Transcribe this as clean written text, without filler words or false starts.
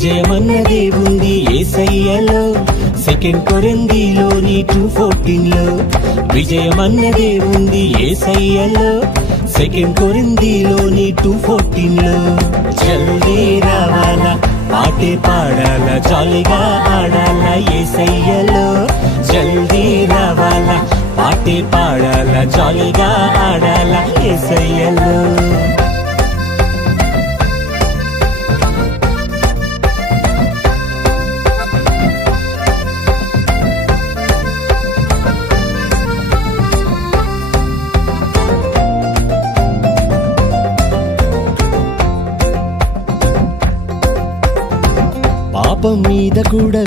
విజయమన్నదే ఉంది యేసయ్యలో, సెకండ్ కొరింథీలోని 2:14లో. విజయమన్నదే ఉంది యేసయ్యలో, సెకండ్ కొరింథీలోని 2:14లో. జల్దీ రావాలా, పాటే పాడాలా, జాలీగా ఆడాలా యేసయ్యలో. జల్దీ రావాలా, పాటే పాడాలా, జాలీగా ఆడాలా యేసయ్యలో. పాపం మీద కూడా